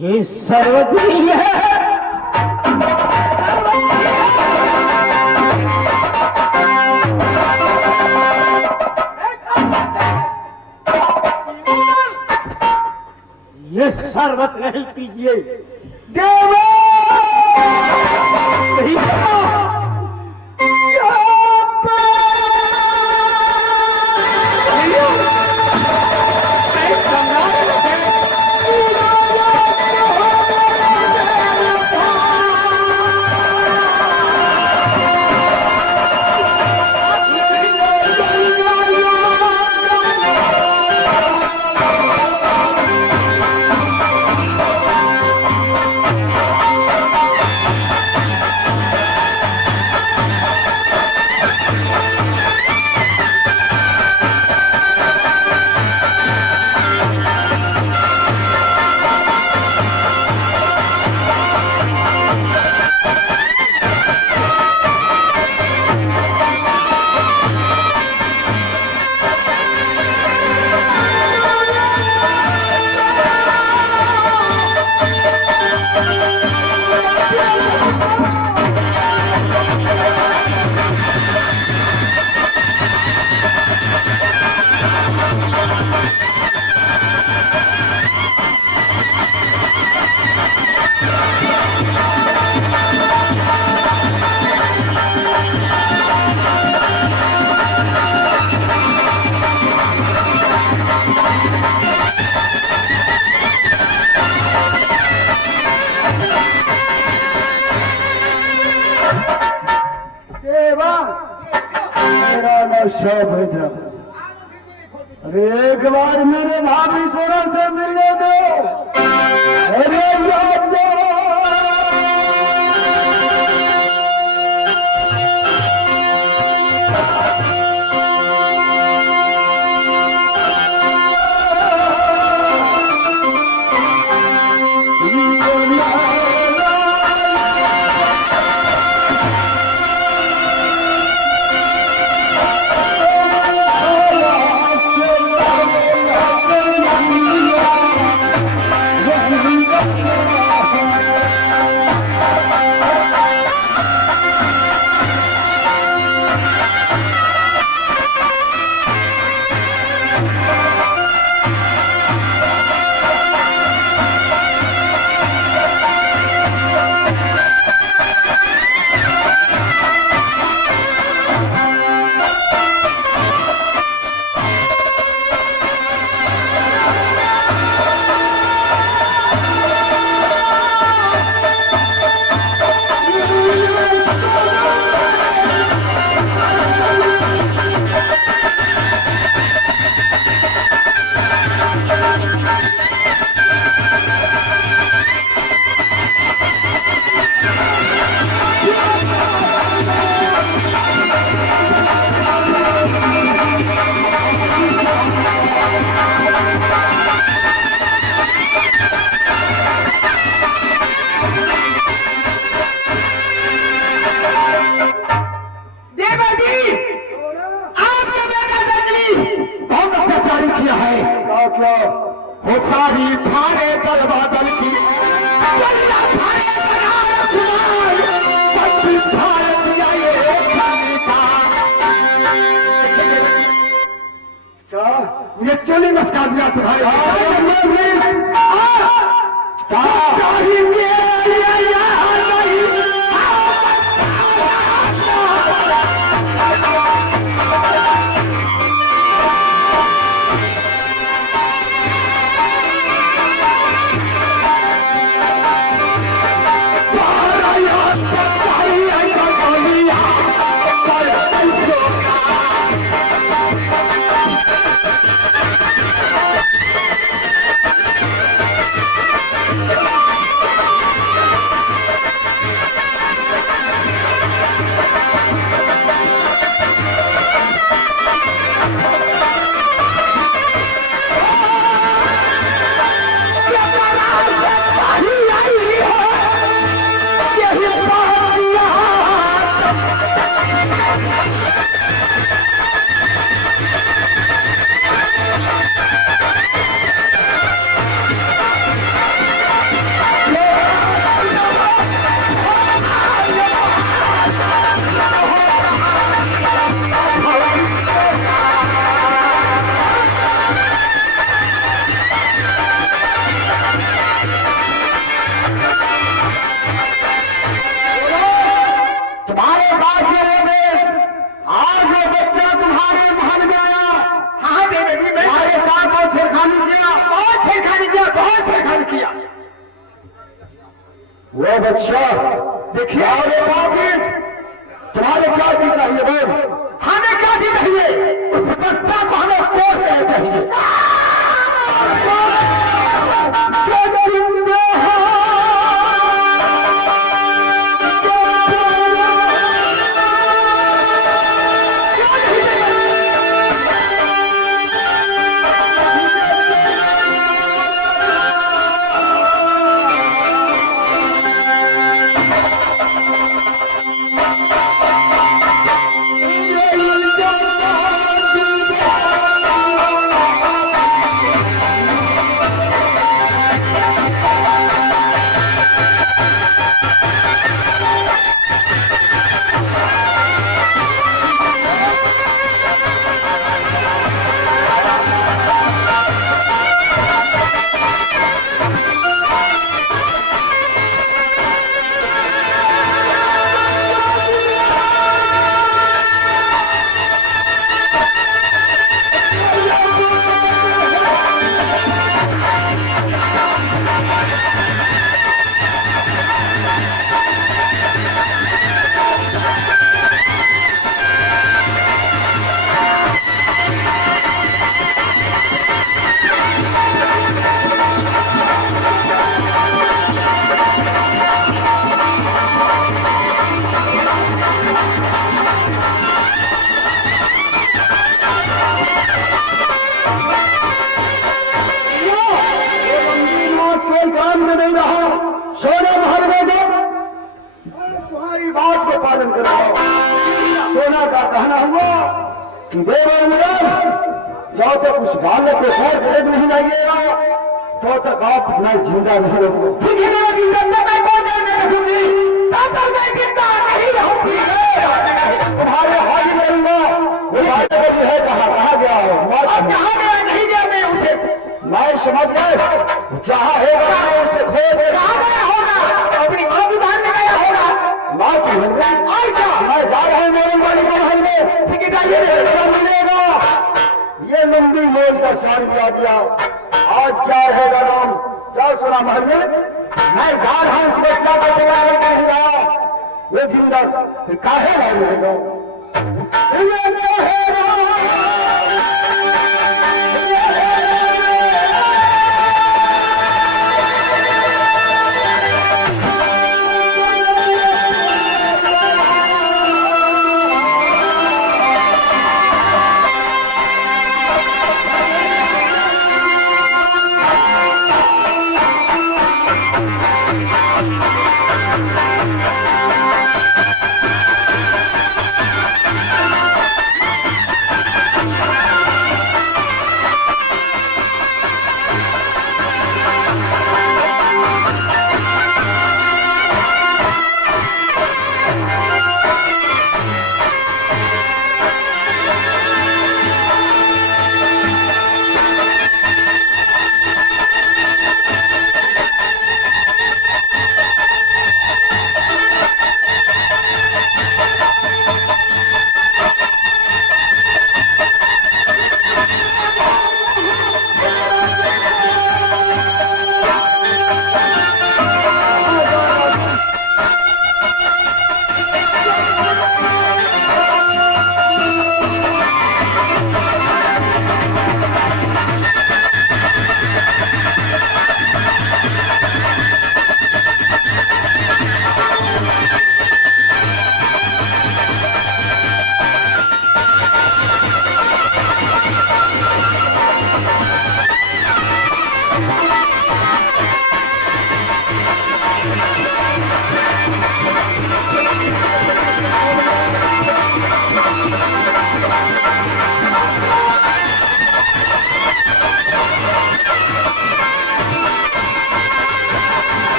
ये सर्वज्ञ है। ये शरबत नहीं पीजिए देवा। अरे एक बार मेरे भाभी सोना से मिलने दो। अरे वो सारी थारे दल बादल की ये चोली मस्का दिया तुम्हारे वो बच्चा देखिए, अरे बाबी तुम्हारे क्या जी चाहिए? बोल, हमें क्या जी चाहिए? उस बच्चा को हमें तोड़ देना चाहिए। पालन करो। सोना का कहना हुआ कि देवांगन जब तक उस बालक को घर भेज नहीं लाइएगा तो तक आप मैं जिंदा नहीं रहूंगा। ठीक है, मेरा जिंदा मैं कौन रखूंगी, तब तक मैं जिंदा नहीं रहूंगी। तुम्हारे हाथ में रहूंगा। वो बालक अभी है कहाँ गया हो? कहाँ गया? नहीं गया मैं उसे, मैं समझ गए जहाँ होगा मैं उसे खोज होगा। अपनी माँ की बात में गया होगा। माँ की मैं जा रहा हूँ मेरे वाली के महल में। ठीक है, मिलेगा। ये लंबी मोज का शान किया दिया। आज क्या रहेगा नाम? क्या सुना महल में? मैं जा रहा हूँ, इस बच्चा को तैयार नहीं रहा। वो जिंदा काहे नहीं रहेगा?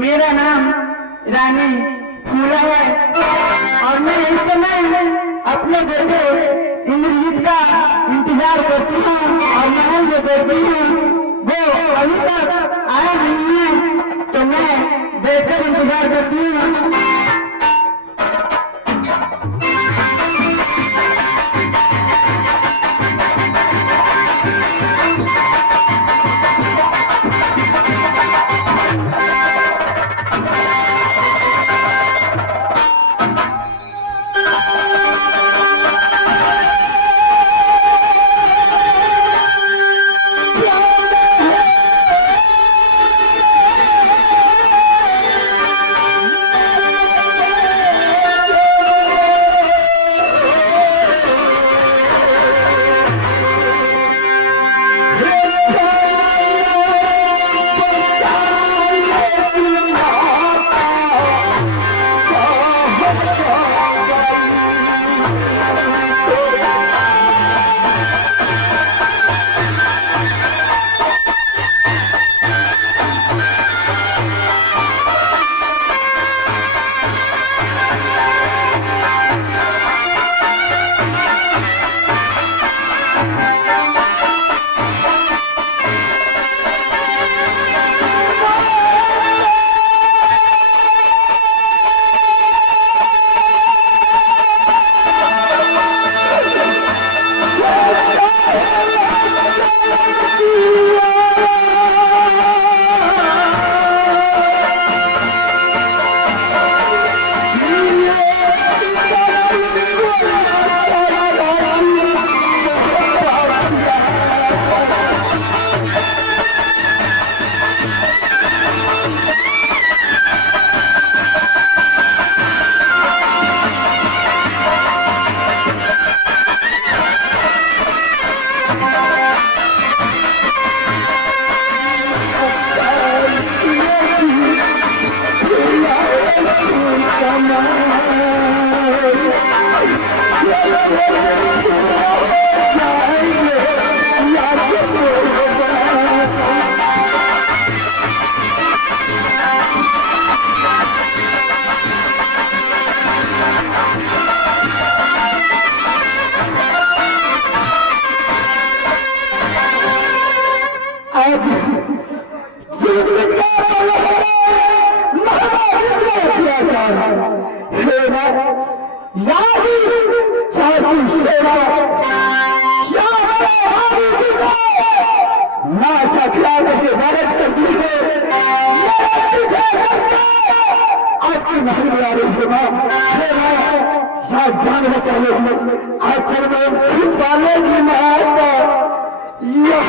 मेरा नाम रानी फूला है और मैं इस समय अपने बेटे इंद्रजीत का इंतजार करती हूँ और महल में देखती हूँ वो अभी तक आया नहीं है, तो मैं देखकर इंतजार करती हूँ। जान बचाने आखिर में छुपाने की मौत यह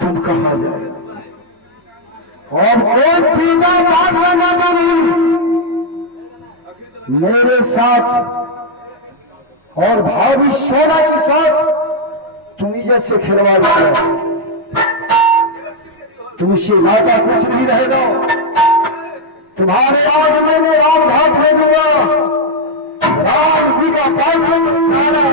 तुम कहा जाए और कौन पीता बात लगाता नहीं मेरे साथ और भावी सोना के साथ तुम्ही जैसे खिलवाड़ किया तुमसे नाता कुछ नहीं रहेगा। तुम्हारे आज मैंने राम घाट भेजूंगा, राम जी का पास खाना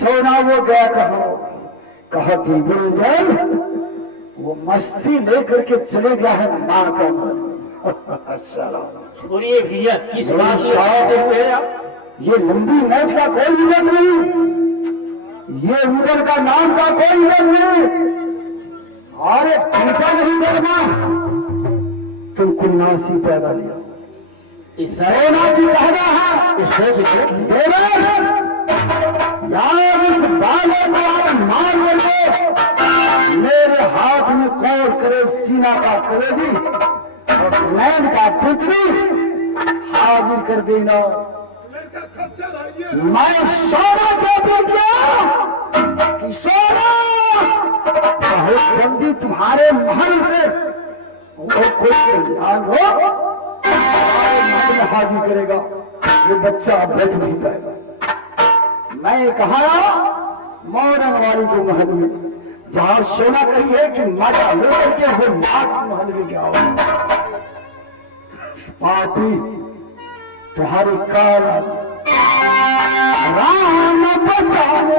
सोना वो गया कहा दिगुलगल वो मस्ती लेकर के चले गया है माँ का मन। छोड़िए भैया, किस बात को देखते हैं आप? ये लंबी मैच का कोई नियम नहीं, ये उधर का नाम का कोई नियम नहीं। अरे पीछा नहीं चलना, तुम कुन्नासी पैदा लिया। सोना की कहना है यार इस बालों को आप मार लो, मेरे हाथ में कौर करे सीना का कलेजी और नैन का पुत्री हाजिर कर देना। मैं सोना से पूछ गया कि सोना बहुत जल्दी तुम्हारे महल से वो कुछ संज्ञान हो हाजिर करेगा, ये बच्चा बच नहीं पाएगा। मैं कहा मौरंग वाली को महल में जहां सोना कही है कि माता लेकर के वो नाथ महल में गया पापी तुम्हारी कार राम बचाओ।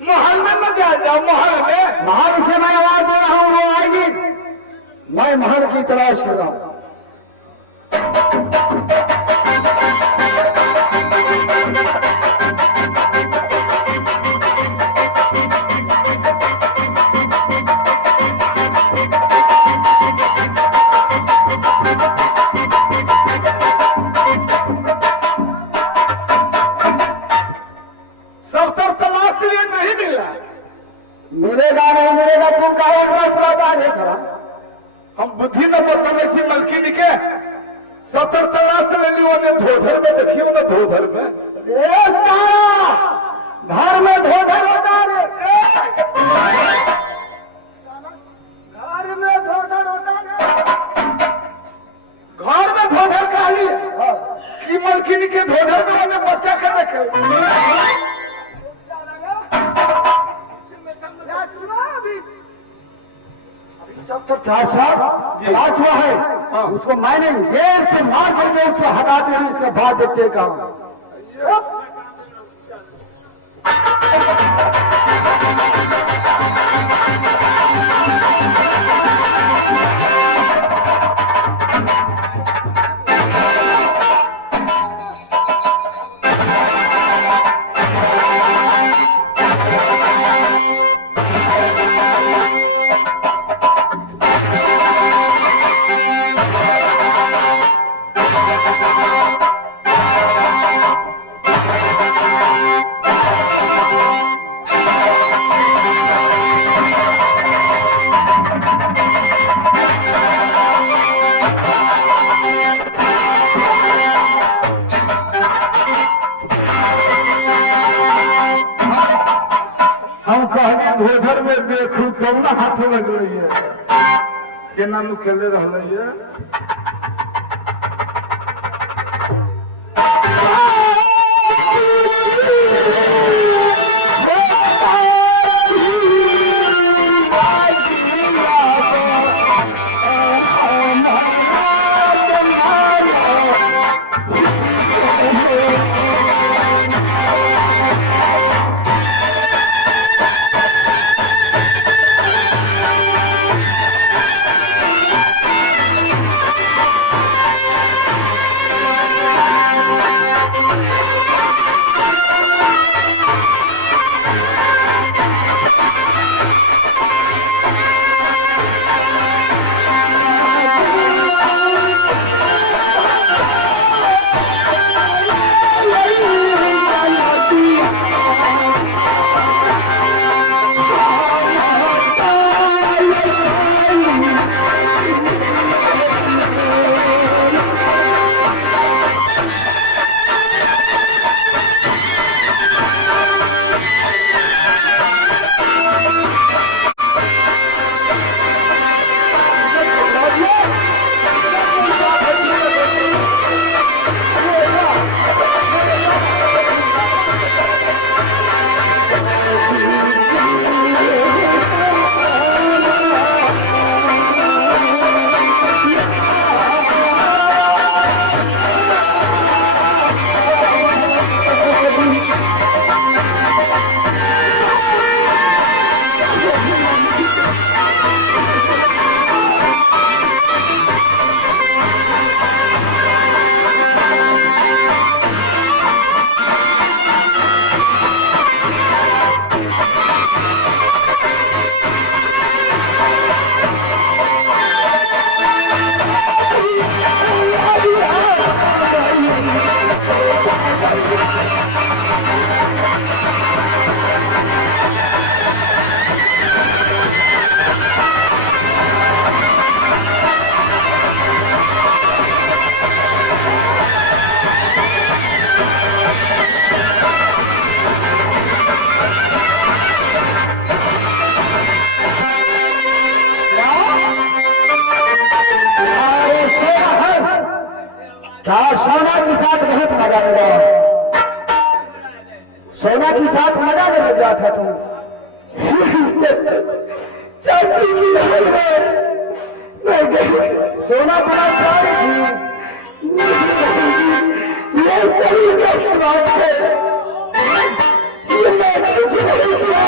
महल में मत जाओ, महल से मैं आवाज दे रहा हूं, वो आएगी। मैं महल की तलाश कर रहा हूं। मिलेगा नहीं मिलेगा, तुम कहो इतना है सरा। हम बुद्धि न बतावे छी मलकिनी के 70 तलाश लेनी ओने धोधर में देखियो ना, धोधर में घर में धोधर होता रे, घर में धोधर होता रे, घर में धोधर काली कि मलकिनी के धोधर में ओने बच्चा के देखे। सब तो तलाश हुआ है, उसको मैंने देर से मार करके उसको हटाते हैं, उसके बाद देखते काम। हम कहने धोधर में देखू तब ना हाथ लग रही है केना नु खेले रहले है क्या सोना के साथ बहुत मजा मिला सोना के साथ मजा नहीं मिल जाता तुम चाची की सोना बड़ा प्यार थी ये सही की बात है ये मैं कुछ नहीं किया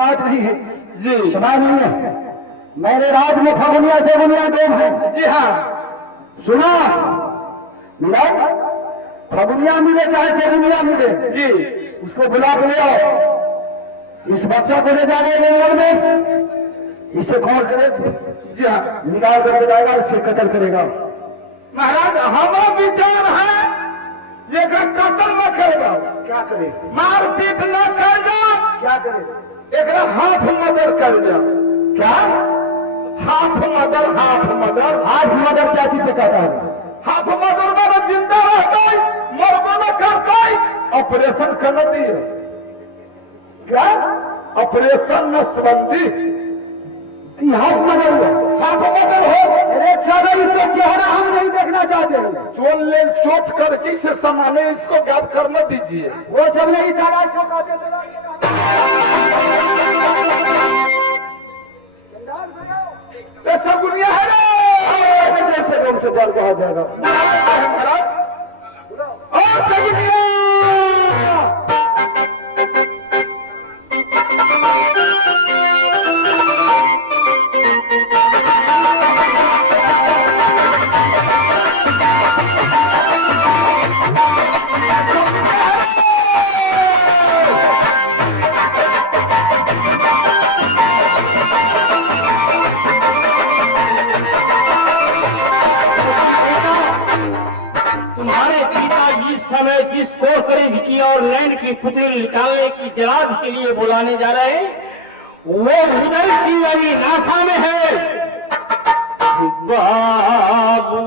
बात नहीं है जी सुना नहीं है मेरे राज में फगुनिया से बुनिया दो है जी हाँ सुना मिला फगुनिया मिले चाहे से बुनिया मिले जी उसको बुला के ले आओ इस बच्चा को ले जाने जंगल में इसे कौन करे? जी हाँ निकाल करके जाएगा, इससे कत्ल करेगा। महाराज हमारा विचार है ये कत्ल न करेगा, क्या करे? मारपीट न कर दो, क्या करे? एक हाथ मर्डर कर दो। क्या हाथ मर्डर, हाथ मर्डर। आज मदर क्या चीज से कहता है? हाथ मर्डर में जिंदा रहता है, मरबो न करता है, ऑपरेशन कर दिए। क्या ऑपरेशन नसबंदी। हाथ मदर हुआ? हाथ मर्डर हो। अरे चादर, इसका चेहरा हम नहीं देखना चाहते हैं। जो ले चोट करची से समाने इसको गायब करने दीजिए। वो सब नहीं चाहा जो कहते चला ऐसा दुनिया है ना, जैसे लोग से डर कहा जाएगा। महाराज और सगुनिया तुम्हारे पिता जिस समय जिस कोर करीब की और लैंड की पुतली निकालने की जराद के लिए बुलाने जा रहे हैं, वो उधर की वाली नासा में है। बाबू